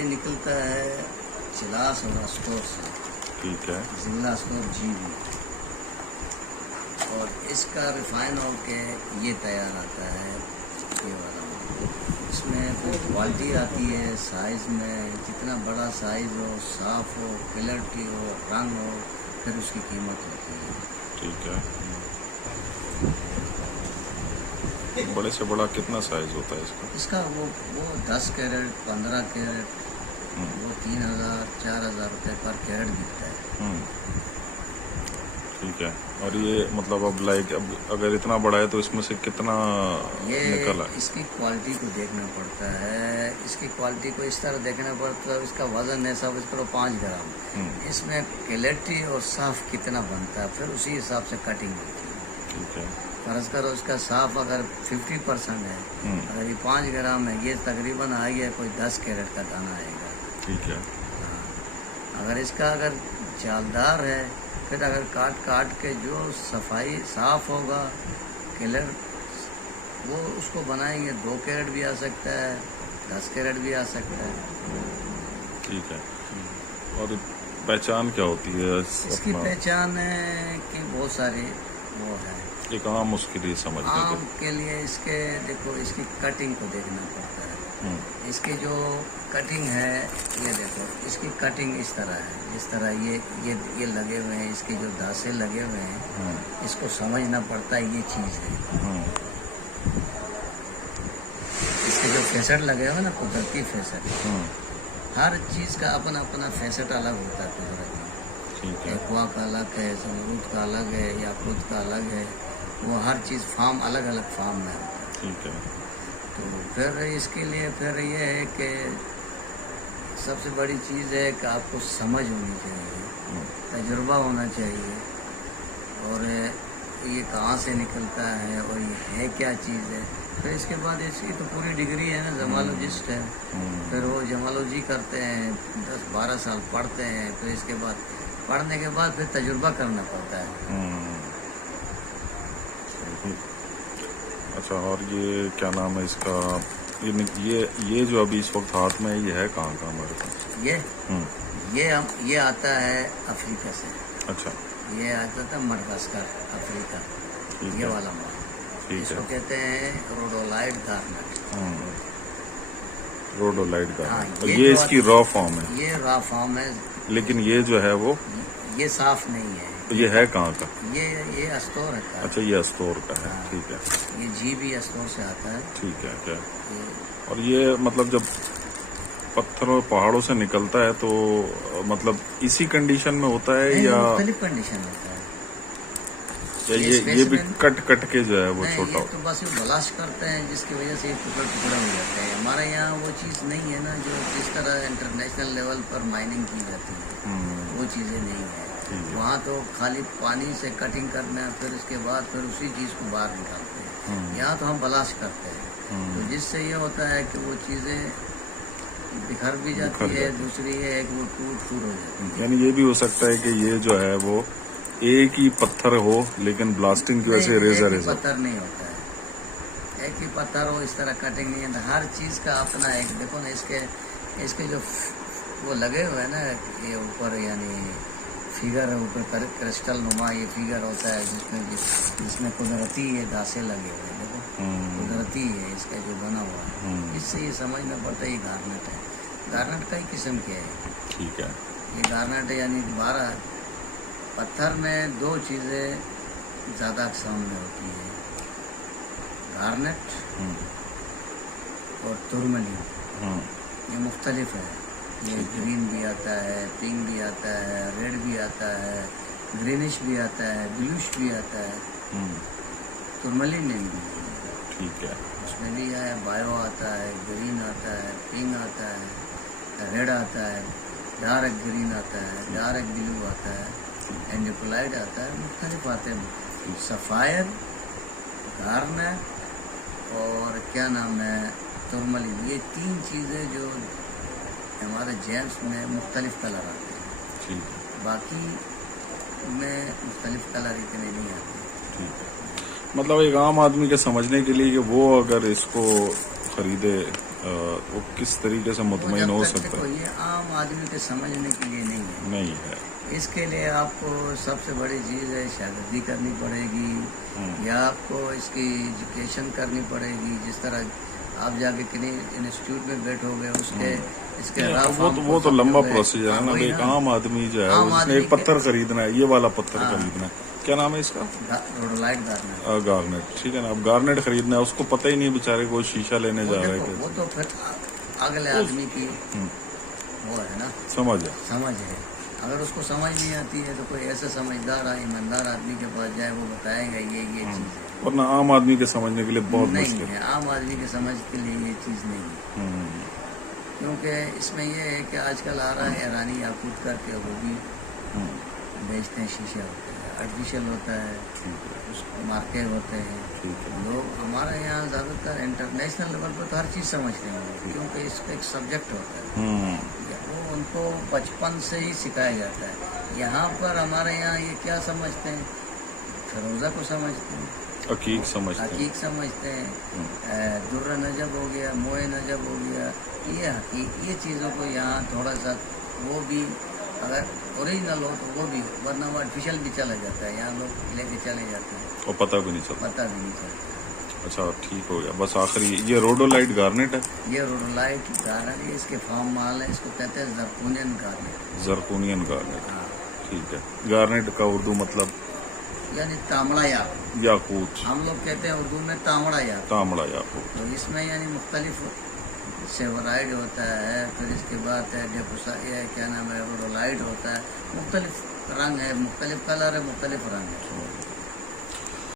ये निकलता है चिलास और अस्टोर से। ठीक है। जिला स्टोर जीबी। और इसका रिफाइन हो के ये तैयार आता है ये वाला। इसमें फिर क्वालिटी आती है साइज़ में, जितना बड़ा साइज़ हो, साफ़ हो, क्लैरिटी हो, रंग हो, फिर उसकी कीमत होती है। ठीक है। बड़े से बड़ा कितना साइज होता है इसका? इसका वो 10 कैरेट, 15 कैरेट, वो 3000 4000 रुपये पर कैरेट बिकता है। ठीक है। और ये मतलब अब अगर इतना बड़ा है तो इसमें से कितना निकला है? इसकी क्वालिटी को देखना पड़ता है। इसकी क्वालिटी को इस तरह देखना पड़ता है, इसका वजन है सब इसको 5 ग्राम। इसमें क्लैरिटी और साफ कितना बनता है, फिर उसी हिसाब से कटिंग होती है। ठीक है। फर्ज करो इसका साफ अगर 50% है, अगर ये 5 ग्राम है, ये तकरीबन आ गया कोई 10 कैरेट का दाना आएगा। ठीक है। अगर इसका अगर जालदार है, फिर अगर काट के जो सफाई साफ होगा क्लियर, वो उसको बनाएंगे 2 कैरेट भी आ सकता है, 10 कैरेट भी आ सकता है। ठीक है। और पहचान क्या होती है इसकी पहचान है कि बहुत सारी वो है। एक आम उसके लिए समझने आम के लिए इसके देखो, इसकी कटिंग को देखना पड़ता है। इसकी जो कटिंग है, ये देखो इसकी कटिंग इस तरह है, इस तरह ये लगे हुए हैं, इसके जो दासे लगे हुए हैं, इसको समझना पड़ता है ये चीज़ है। इसके जो फेसट लगे हुए ना, कुदरती फेसट, हर चीज़ का अपना अपना फेसट अलग होता है कुदरती। एक्वा का अलग है, समरूद का अलग है, याकूत का अलग है, वो हर चीज़ फार्म अलग अलग फार्म में होता है। ठीक है। तो फिर इसके लिए फिर ये है कि सबसे बड़ी चीज़ है कि आपको समझ होनी चाहिए, तजुर्बा होना चाहिए, और ये कहाँ से निकलता है और ये है क्या चीज़ है। फिर इसके बाद इसकी तो पूरी डिग्री है ना, जमालोजिस्ट है, फिर वो जमालोजी करते हैं, 10-12 साल पढ़ते हैं, फिर इसके बाद पढ़ने के बाद फिर तजुर्बा करना पड़ता है। अच्छा, और ये क्या नाम है इसका? ये जो अभी इस वक्त हाथ में ये है कहाँ का हमारे पास? ये आता है अफ्रीका से। अच्छा। ये आता था मडगास्कर, अफ्रीका। ये वाला माल इसको कहते हैं रोडोलाइट गार्नेट। रोडोलाइट गार्नेट। हाँ, ये इसकी रॉ फॉर्म है? ये रॉ फॉर्म है, लेकिन ये जो है वो ये साफ नहीं है। तो ये है कहाँ का? ये अस्तोर है। अच्छा, ये अस्तोर का है। हाँ, ठीक है। ये जीबी अस्तोर से आता है। ठीक है। क्या? और ये मतलब जब पत्थरों पहाड़ों से निकलता है तो मतलब इसी कंडीशन में होता है या मुख्तलिफ कंडीशन होता है? ये भी कट के जो है वो छोटा होता है? तो बस ये ब्लास्ट करते हैं, जिसकी वजह से टुकड़ा टुकड़ा हो जाता है। हमारे यहाँ वो चीज़ नहीं है ना, जो जिस तरह इंटरनेशनल लेवल पर माइनिंग की जाती है, वो चीज़ें नहीं है। वहाँ तो खाली पानी से कटिंग करना है, फिर उसके बाद फिर उसी चीज़ को बाहर निकालते हैं। यहाँ तो हम ब्लास्ट करते हैं, तो जिससे ये होता है कि वो चीज़ें बिखर भी जाती है। दूसरी है कि वो टूट हो जाती है। यानी ये भी हो सकता है कि ये जो है वो एक ही पत्थर हो, लेकिन ब्लास्टिंग की वजह से रेजर पत्थर नहीं होता है, एक ही पत्थर हो, इस तरह कटिंग नहीं है। हर चीज़ का अपना एक देखो ना, इसके जो वो लगे हुए हैं ना, ये ऊपर यानी फिगर है, ऊपर क्रिस्टल नुमा ये फिगर होता है, जिसमें कुदरती ये दासे लगे हुए हैं। देखो कुदरती है इसका जो बना हुआ है, इससे ये समझना पड़ता है ये गार्नेट है। गार्नेट कई किस्म के है। ठीक है। ये गार्नेट यानी 12 पत्थर में 2 चीज़ें ज़्यादा सामने होती है, गार्नेट और तुरमली। ये मुख्तलिफ है, ये ग्रीन भी आता है, पिंक भी आता है, रेड भी आता है, ग्रीनिश भी आता है, ब्लूश भी आता है। तुरमली में भी ठीक है, उसमें भी है, बायो आता है, ग्रीन आता है, पिंक आता है, रेड आता है, डार्क ग्रीन आता है, डार्क ब्लू आता है, एंडिपोलाइट आता है, मुख्तलिफ आते हैं। सफ़ायर, गार्नेट और क्या नाम है तुरमली, ये 3 चीज़ें जो हमारे जेम्स में मुख्तलिफ कलर आते हैं। बाकी में मुख्तलिफ कलर इतने नहीं आते। ठीक है। मतलब एक आम आदमी के समझने के लिए कि वो अगर इसको खरीदे वो किस तरीके से वो मुतमईन जब हो तक सकता देखो है? ये आम आदमी के समझने के लिए नहीं है। नहीं है। इसके लिए आपको सबसे बड़ी चीज़ है शादी करनी पड़ेगी, या आपको इसकी एजुकेशन करनी पड़ेगी। जिस तरह आप जाके किसी इंस्टीट्यूट में बैठोगे उसके इसके वो तो लंबा प्रोसीजर है ना। एक आम आदमी जो है आम उसने आदमी एक पत्थर खरीदना है, ये वाला पत्थर खरीदना है, क्या नाम है इसका? रोडोलाइट गारना गार्नेट। ठीक है ना, अब गार्नेट खरीदना है, उसको पता ही नहीं बेचारे को शीशा लेने जा रहा है। वो तो फिर अगले आदमी की वो है ना, समझ है। अगर उसको समझ नहीं आती है तो कोई ऐसा समझदार ईमानदार आदमी के पास जाए, वो बताएगा ये चीज़ है। वरना आम आदमी के समझने के लिए बहुत मुश्किल नहीं है, आम आदमी के समझ के लिए ये चीज़ नहीं है। क्योंकि इसमें ये है कि आजकल आ रहा है ईरानी याकूत करके, वो भी बेचते हैं। शीशे होते हैं, आर्टिफिशियल होता है, उसको मार्के होते हैं। लोग हमारे यहाँ ज़्यादातर इंटरनेशनल लेवल पर तो हर चीज़ समझते हैं, क्योंकि इसका एक सब्जेक्ट होता है, वो उनको बचपन से ही सिखाया जाता है। यहाँ पर हमारे यहाँ ये क्या समझते हैं, फिरोज़ा को समझते हैं, हकीक समझते हैं, दुर्र नजब हो गया, मोए नजब हो गया, ये चीज़ों को यहाँ थोड़ा सा वो भी अगर ओरिजिनल हो तो वो भी, वरना वो आर्टिफिशियल भी चला जाता है। यहाँ लोग लेके चले जाते हैं और पता भी नहीं चलता। अच्छा, ठीक हो गया। बस आखिरी ये रोडोलाइट गार्नेट है। ये रोडोलाइट गार्नेट है, इसके फार्म माल है, इसको कहते हैं जरकोनियन गार्नेट। ठीक है। गार्नेट का उर्दू मतलब यानी तांबड़ा याकूत। हम लोग कहते हैं उर्दू में तांबड़ा याकूत। तो इसमें यानी मुख्तलिफ सेवराइड होता है, फिर इसके बाद है क्या नाम है, रोडोलाइट होता है। मुख्तलिफ रंग है, मुख्तलिफ कलर है, मुख्तलिफ रंग है।